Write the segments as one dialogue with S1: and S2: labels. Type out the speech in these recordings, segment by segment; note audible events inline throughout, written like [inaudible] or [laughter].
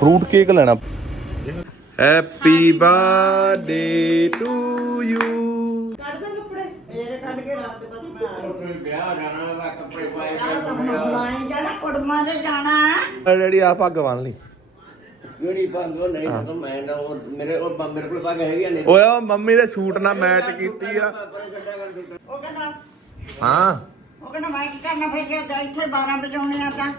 S1: Fruit cake ਲੈਣਾ। Happy birthday to you
S2: ਕੱਢ ਦਾਂ ਕੱਪੜੇ
S3: ਮੇਰੇ ਕੱਢ ਕੇ ਰੱਖ ਦੇ ਬਸ ਮੈਂ ਆ
S4: ਕੋਈ ਵਿਆਹ ਜਾਣਾ ਦਾ ਕੱਪੜੇ ਪਾਏ
S3: ਆਹ ਤਾਂ ਬੁਲਾਏ ਜਾਣਾ ਕੁੜਮਾਂ ਦੇ ਜਾਣਾ
S1: ਡੈਡੀ ਆ ਪੱਗ ਬੰਨ ਲਈ।
S4: ਜਿਹੜੀ ਪੱਗ ਉਹ ਨਹੀਂ ਤਾਂ ਮੈਂ ਨਾ ਉਹ ਮੇਰੇ ਉਹ ਬ- ਮੇਰੇ ਕੋਲ ਪੱਗ ਹੈਗੀ ਆ ਨਹੀਂ।
S1: ਓਏ ਉਹ ਮੰਮੀ ਦੇ ਸੂਟ ਨਾਲ ਮੈਚ ਕੀਤੀ ਆ।
S3: ਉਹ ਕਹਿੰਦਾ
S1: ਹਾਂ।
S3: ਉਹ ਕਹਿੰਦਾ ਮੈਂ ਕੀ ਕਰਨਾ ਫਿਰ ਇੱਥੇ 12 ਵਜਾਉਣੇ ਆ ਤਾਂ।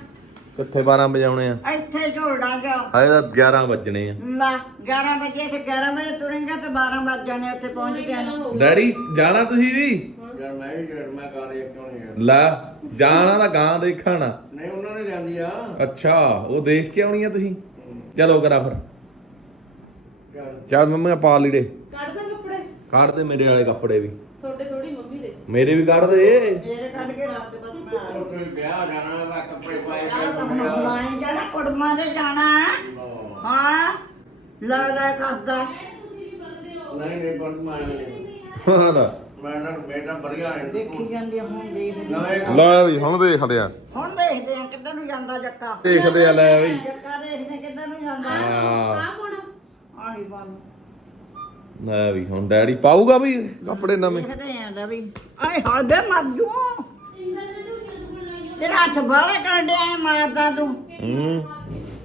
S1: ਕਿੱਥੇ 12 ਵਜਾਉਣੇ ਆ?
S3: ਇੱਥੇ ਝੋਲਣਾ ਜਾ
S1: ਹਾਏ ਤਾਂ 11 ਵੱਜਣੇ ਆ।
S3: ਲਾ 11 ਵਜੇ ਤੇ 11 ਵਜੇ ਤੁਰੇਂਗਾ ਤੇ 12 ਵੱਜ ਜਾਣੇ ਉੱਥੇ ਪਹੁੰਚ ਗਿਆ। ਨਾ
S1: ਡੈਡੀ ਜਾਣਾ ਤੁਸੀਂ ਵੀ?
S4: ਯਾਰ ਮੈਂ ਵੀ ਯਾਰ ਮੈਂ ਕਰ ਰਿਹਾ ਕਿਉਂ ਨਹੀਂ ਯਾਰ
S1: ਲੈ ਜਾਣਾ ਤਾਂ ਗਾਂ ਦੇਖਣ।
S4: ਨਹੀਂ ਉਹਨਾਂ ਨੇ ਜਾਂਦੀ ਆ।
S1: ਅੱਛਾ ਉਹ ਦੇਖ ਕੇ ਆਉਣੀ ਆ ਤੁਸੀਂ? ਚਲੋ ਕਰਾ ਫਿਰ।
S4: ਚੱਲ।
S1: ਮੰਮੀ ਪਾ ਲੀੜੇ।
S2: ਕੱਢ ਦਾਂ ਕੱਪੜੇ।
S1: ਕੱਢ ਦੇ ਮੇਰੇ ਵਾਲੇ ਕੱਪੜੇ ਵੀ।
S2: ਤੁਹਾਡੇ ਥੋੜੀ ਮੰਮੀ ਦੇ।
S1: ਮੇਰੇ ਵੀ ਕੱਢ ਦੇ।
S3: ਮੇਰੇ ਕੱਢ ਕੇ ਰੱਖ ਦੇ ਬਸ ਮੈਂ
S4: ਵਿਆਹ ਜਾਣਾ
S3: ਤਾਂ ਬੁਲਾਏ ਜਾਣਾ ਕੁੜਮਾਂ ਦੇ ਜਾਣਾ। ਹਾਂ। ਲੈ ਲੈ ਕਰਦਾ
S4: ਨਹੀਂ ਨਹੀਂ ਪਰ ਮੈਂ ਨਹੀਂ।
S1: ਹਾਂ। ਲੈ
S4: ਮੈਂ ਨਾ ਬੇਟਾ ਵਧੀਆ ਹੈ
S3: ਦੇਖੀ ਜਾਂਦੀ ਆ, ਹੁਣ ਦੇਖਦੀ
S4: ਨਾ ਇਹ
S1: ਲੈ ਵੀ ਹੁਣ ਦੇਖਦੇ ਆ।
S3: ਹੁਣ ਦੇਖਦੇ ਆ ਕਿੱਧਰ ਨੂੰ ਜਾਂਦਾ ਜੱਕਾ।
S1: ਦੇਖਦੇ ਆ ਲੈ ਵੀ।
S3: ਜੱਕਾ ਦੇਖਦੇ ਕਿੱਧਰ ਨੂੰ ਜਾਂਦਾ।
S1: ਹਾਂ।
S2: ਆ ਕੋਣ
S3: ਆਹੀ ਬੰਦ
S1: ਲੈ ਵੀ ਹੁਣ ਡੈਡੀ ਪਾਊਗਾ ਵੀ ਕੱਪੜੇ ਨਵੇਂ।
S3: ਦੇਖਦੇ ਆ ਰਵੀ ਆਏ ਹਾਏ ਬੇ ਮਰ ਜੂ। ਤੇਰਾ ਹੱਥ ਬਾਲੇ ਕਰ ਡਿਆ ਮਾਰਦਾ ਤੂੰ?
S1: ਹੂੰ।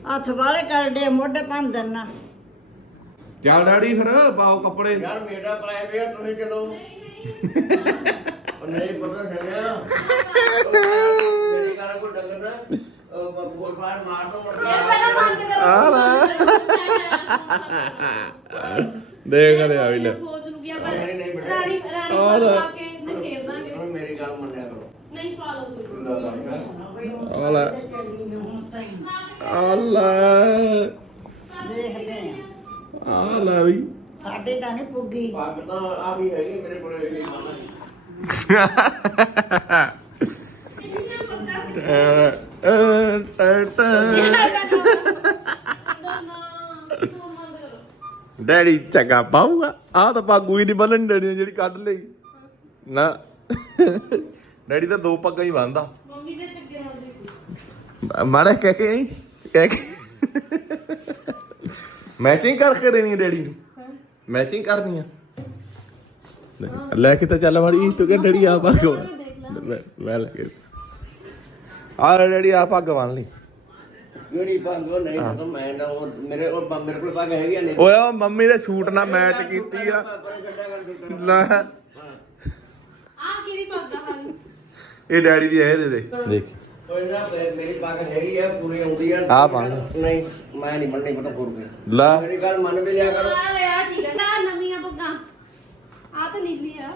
S3: ਹੱਥ ਬਾਲੇ ਕਰ ਡਿਆ ਮੋਢੇ ਭੰਨ ਦੇਣਾ
S1: ਚੱਲ ਡੈਡੀ ਫਿਰ ਪਾਓ ਕੱਪੜੇ।
S4: ਯਾਰ ਮੇਰਾ ਪਾਏ ਵੇ ਤੁਸੀਂ ਚਲੋ। ਉਹ ਨਹੀਂ ਪਤਾ ਛੱਡਿਆ ਮੇਰੀ ਗੱਲ ਕੋ ਡੰਗਰ ਨਾ ਉਹ ਬੋਲ ਬਾਹਰ ਮਾਰ ਦੋ ਮੁੜ
S2: ਕਰੋ
S1: ਆ ਲੈ। ਦੇਖਦੇ ਆ ਵੀ ਲੈ।
S2: ਫੋਸ ਨੂੰ ਗਿਆ ਪਰ
S4: ਨਹੀਂ, ਨਹੀਂ ਬੇਟਾ।
S2: ਰਾਣੀ ਰਾਣੀ। ਪਾ ਕੇ ਨਾ ਖੇਡ ਦਾਂਗੇ
S4: ਮੇਰੀ ਗੱਲ ਮੰਨਿਆ ਕਰੋ।
S2: ਨਹੀਂ ਪਾ ਲਓ ਕੋਈ
S4: ਲੈ ਲੈ
S1: ਆ ਲੈ ਆ ਲੈ
S3: ਦੇਖਦੇ ਆ
S1: ਆ ਲੈ ਵੀ
S3: ਸਾਡੇ ਤਾਂ ਨਹੀਂ ਪੁੱਗੀ
S4: ਪੱਗ ਤਾਂ ਆ ਵੀ ਹੈਗੀ ਮੇਰੇ ਕੋਲ ਇਹ
S1: ਡੈਡੀ ਚੰਗਾ ਪਾਊਗਾ। ਆ ਤਾਂ ਪਾਗੂ ਹੀ ਨਹੀਂ ਬੰਨਣ ਡੈਡੀ ਜਿਹੜੀ ਕੱਢ ਲਈ। ਨਾ। [laughs] ਡੈਡੀ ਤਾਂ ਦੋ ਪੱਗਾਂ ਹੀ ਬੰਨਦਾ।
S2: ਮੰਮੀ ਦੇ ਚੱਗੇ ਹੁੰਦੀ ਸੀ
S1: ਮਾਰੇ ਕਹਿ ਕੇ ਆਈ ਕਹਿ ਕੇ। ਮੈਚਿੰਗ ਕਰਕੇ ਦੇਣੀ ਹੈ ਡੈਡੀ ਨੂੰ। ਮੈਚਿੰਗ ਕਰਨੀ ਆ। ਲੈ ਕੇ ਤਾਂ ਚੱਲ ਮਾੜੀ ਤੂੰ ਕਿ ਡੈਡੀ ਆ ਪੱਗ ਬੰਨ੍ਹ। ਮੈਂ ਲੈ ਕੇ ਆ ਡੈਡੀ ਆ ਪੱਗ ਬੰਨ ਲਈ।
S4: ਜਿਹੜੀ ਪੱਗ ਉਹ ਨਹੀਂ ਤਾਂ ਮੈਂ ਨਾ ਉਹ ਮੇਰੇ ਉਹ ਬ- ਮੇਰੇ ਕੋਲ ਪੱਗ ਹੈਗੀ ਆ ਨਹੀਂ
S1: ਓਏ ਉਹ ਮੰਮੀ ਦੇ ਸੂਟ ਨਾਲ ਮੈਚ ਕੀਤੀ ਆ।
S4: ਪਰੇ ਛੱਡਿਆ ਕਰ
S1: ਲੈ।
S2: ਆ ਕਿਹਦੀ ਪੱਗ ਆ ਹਾਲੀ
S1: ਇਹ ਡੈਡੀ ਦੀ ਇਹ ਦੇ ਦੇ। ਦੇਖ।
S4: ਕੋਈ ਨਾ ਮੇ- ਮੇਰੀ ਪੱਗ ਹੈਗੀ ਆ ਪੂਰੀ ਆਉਂਦੀ ਆ
S1: ਆਹ ਬੰਨ।
S4: ਨਹੀਂ ਮੈਂ ਨਹੀਂ ਮੰਨਣੀ ਫੁਰ ਕੇ
S1: ਲੈ।
S4: ਮੇਰੀ ਗੱਲ ਮੰਨ ਵੀ ਲਿਆ ਕਰੋ।
S2: ਆ ਲੈ ਆ ਠੀਕ ਹੈ ਨਾ ਨਵੀਆਂ ਪੱਗਾਂ। ਆ ਤਾਂ ਨੀਲੀ ਆ।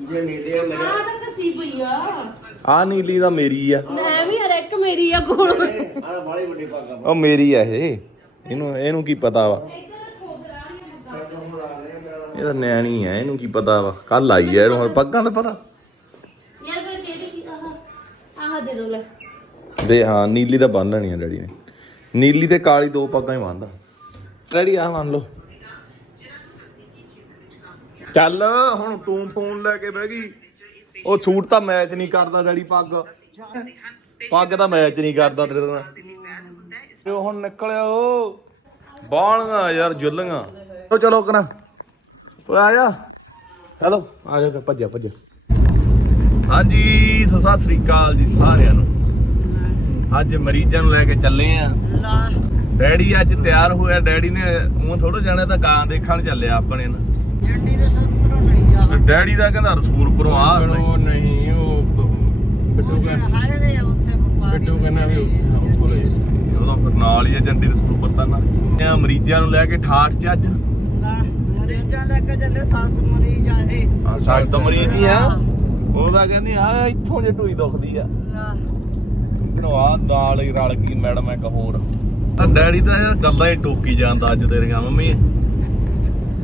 S4: ਜੇ ਨੀਲੇ ਆ ਮੇਰੇ
S2: ਆ ਤਾਂ ਕਸੀ ਪਈ ਆ।
S1: ਆ ਨੀਲੀ ਦਾ ਮੇਰੀ ਆ।
S2: ਮੈਂ ਵੀ ਹਰ ਇੱਕ ਮੇਰੀ ਆ ਕੋਲ।
S4: ਆਹ ਬਾਲੀ ਵੱਡੀ ਪੱਗ ਆ।
S1: ਉਹ ਮੇਰੀ ਆ ਇਹ। ਇਹਨੂੰ ਇਹਨੂੰ ਕੀ ਪਤਾ ਵਾ? ਇਹ ਤਾਂ ਨਿਆਣੀ ਆ ਇਹਨੂੰ ਕੀ ਪਤਾ ਵਾ? ਕੱਲ ਆਈ ਆ ਇਹਨੂੰ ਹੁਣ ਪੱਗਾਂ ਦਾ ਪਤਾ।
S2: ਲੈ।
S1: ਦੇ ਹਾਂ, ਨੀਲੀ ਦਾ ਬੰਨ ਲੈਣੀ ਆ ਡੈਡੀ ਨੇ। ਨੀਲੀ ਤੇ ਕਾਲੀ ਦੋ ਪੱਗਾਂ ਹੀ ਬੰਨਦਾ। ਡੈਡੀ ਆ ਮੰਨ ਲਓ। ਚੱਲ, ਹੁਣ ਤੂੰ ਫੋਨ ਲੈ ਕੇ ਬਹਿ ਗਈ। ਉਹ ਸੂਟ ਤਾਂ ਮੈਚ ਨਹੀਂ ਕਰਦਾ ਡੈਡੀ ਪੱਗ। ਪੱਗ ਤਾਂ ਮੈਚ ਨਹੀਂ ਕਰਦਾ ਤੇਰੇ ਨਾਲ। ਤੇ ਹੁਣ ਨਿਕਲਿਆ ਉਹ। ਬਾਣੀਆਂ ਯਾਰ, ਜੁੱਲੀਆਂ। ਚਲੋ ਚਲੋ ਕਰਾ ਓਏ ਆ ਜਾ। ਚਲੋ, ਆ ਜਾ, ਭੱਜਿਆ ਭੱਜਿਆ। ਹਾਂਜੀ ਸੋ ਸਤਿ ਸ੍ਰੀ ਅਕਾਲ ਜੀ ਸਾਰਿਆਂ ਨੂੰ। ਅੱਜ ਮਰੀਜ਼ਾਂ ਨੂੰ ਲੈ ਕੇ ਚੱਲੇ ਆ। ਡੈਡੀ ਅੱਜ ਤਿਆਰ ਹੋਇਆ ਡੈਡੀ ਨੇ ਉਹ ਥੋੜਾ ਜਾਣਾ ਤਾਂ ਗਾਂ ਦੇਖਣ ਚੱਲਿਆ ਆਪਣੇ ਨਾਲ
S3: ਜੰਡੀ ਦੇ ਸਭ ਪਰੋਂ ਨਹੀਂ ਜਾ
S1: ਤੇ ਡੈਡੀ ਦਾ ਕਹਿੰਦਾ ਰਸੂਲਪੁਰੋਂ ਆ
S4: ਨਹੀਂ ਉਹ ਬਿੱਟੂ
S3: ਹਾਰੇ ਦੇ ਉੱਥੇ
S4: ਬਿੱਟੂ ਕਹਿੰਦਾ ਵੀ ਉੱਥੋਂ ਲੈ
S1: ਉਦੋਂ ਫਿਰ ਨਾਲ ਹੀ ਆ ਜੰਡੀ ਰਸੂਲਪੁਰ ਤਾਂ ਨਾਲ ਮਰੀਜ਼ਾਂ ਨੂੰ ਲੈ ਕੇ ਠਾਠ ਚ ਅੱਜ।
S3: ਮਰੀਜ਼ਾਂ ਲੈ ਕੇ ਚੱਲੇ ਸੱਤ ਮਰੀਜ਼ ਆਏ
S1: ਆ ਸਾਡੇ ਤਾਂ ਮਰੀਜ਼ ਹੀ ਆ। ਉਹਦਾ ਕਹਿੰਦੀ ਆ ਇੱਥੋਂ ਜੇ ਢੂਈ ਦੁਖਦੀ ਆ।
S3: ਲਾ
S1: ਇਧਰੋਂ ਆ ਨਾਲ ਹੀ ਰਲ ਗਈ ਮੈਡਮ ਇੱਕ ਹੋਰ। ਆ ਡੈਡੀ ਤਾਂ ਯਾਰ ਗੱਲਾਂ ਹੀ ਟੋਕੀ ਜਾਂਦਾ ਅੱਜ ਤੇਰੀਆਂ ਮੰਮੀ।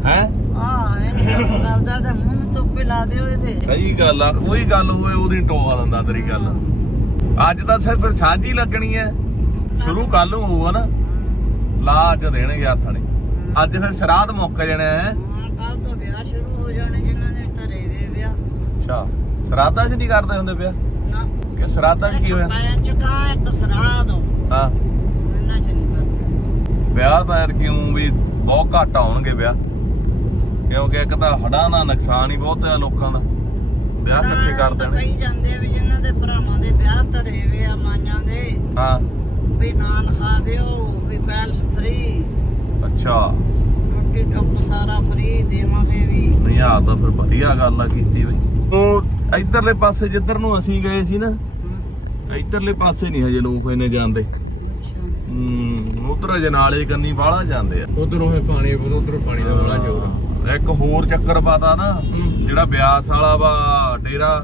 S1: ਹੈ?
S3: ਆ ਇਹ ਕਰਦਾ ਤਾਂ ਮੂੰਹ ਤੋਪੇ ਲਾ ਦਿਓ ਇਹਦੇ
S1: ਸਹੀ ਗੱਲ ਆ ਕੋਈ ਗੱਲ ਹੋਵੇ ਉਹਦੀ ਟੋਆ ਦਿੰਦਾ ਤੇਰੀ ਗੱਲ। ਅੱਜ ਤਾਂ ਸਿਰਫ ਫਿਰ ਸਾਂਝੀ ਲੱਗਣੀ ਐ। ਸ਼ੁਰੂ ਕੱਲ ਨੂੰ ਹੋਊਗਾ ਨਾ। ਲਾ ਅੱਜ ਦੇਣਗੇ ਹੱਥ ਨੇ ਅੱਜ ਫਿਰ ਸ਼ਰਾਧ ਮੁੱਕ ਜਾਣਾ ਹੈ
S3: ਹਾਂ ਕੱਲ ਤੋਂ ਵਿਆਹ ਸ਼ੁਰੂ ਹੋ ਜਾਣੇ ਜਿਨ੍ਹਾਂ ਦੇ ਧਰੇ ਵੇ ਵਿਆਹ।
S1: ਅੱਛਾ। ਸ਼ਰਾਧਾਂ 'ਚ ਨਹੀਂ ਕਰਦੇ ਹੁੰਦੇ ਪਿਆ?
S3: ਨਾ।
S1: ਕਿ ਸ਼ਰਾਧਾਂ 'ਚ ਕੀ ਹੋਇਆ?
S3: ਮੈਂ ਚੁਕਾ ਇੱਕ ਸਰਾਧ।
S1: ਹਾਂ।
S3: ਇਹਨਾਂ ਚ ਨਹੀਂ ਕਰਦੇ।
S1: ਵਿਆਹ ਤਾਂ ਯਾਰ ਕਿਉਂ ਵੀ ਬਹੁਤ ਘੱਟ ਆਉਣਗੇ ਵਿਆਹ? ਕਿਉਂਕਿ ਇੱਕ ਤਾਂ ਹੜਾਂ ਦਾ ਨੁਕਸਾਨ ਹੀ ਬਹੁਤ ਹੈ ਲੋਕਾਂ ਦਾ। ਵਿਆਹ ਕਿੱਥੇ ਕਰ ਦੇਣੇ?
S3: ਕਈ ਜਾਂਦੇ ਆ ਵੀ ਜਿਨ੍ਹਾਂ ਦੇ ਭਰਾਵਾਂ ਦੇ ਵਿਆਹ ਧਰੇ ਵੇ ਆ ਮਾਈਆਂ ਦੇ
S1: ਹਾਂ।
S3: ਵੀ ਨਾਂ ਲਿਖਾ ਦਿਓ ਵੀ ਪੈਲਸ ਫ੍ਰੀ।
S1: ਅੱਛਾ।
S3: ਰੋਟੀ ਟੁੱਕ ਸਾਰਾ ਫ੍ਰੀ ਦੇਵਾਂਗੇ ਵੀ।
S1: ਨਹੀਂ ਆ ਤਾਂ ਫਿਰ ਵਧੀਆ ਗੱਲ ਆ ਕੀਤੀ ਬਈ। ਉਹ ਇਧਰਲੇ ਪਾਸੇ ਜਿੱਧਰ ਨੂੰ ਅਸੀਂ ਗਏ ਸੀ ਨਾ ਇਧਰਲੇ ਪਾਸੇ ਨਹੀਂ ਹਜੇ ਲੋਕ ਇਹਨੇ ਜਾਂਦੇ। ਹੂੰ ਉਧਰ ਜਨਾਲੇ ਕੰਨੀ ਬਾਹਲਾ ਜਾਂਦੇ ਆ।
S4: ਉਧਰੋਂ ਹੈ ਪਾਣੀ ਉਧਰੋਂ ਪਾਣੀ ਦਾ ਬੜਾ ਜ਼ੋਰ ਆ।
S1: ਇੱਕ ਹੋਰ ਚੱਕਰ ਪਾਤਾ ਨਾ ਜਿਹੜਾ ਬਿਆਸ ਵਾਲਾ ਵਾ ਡੇਰਾ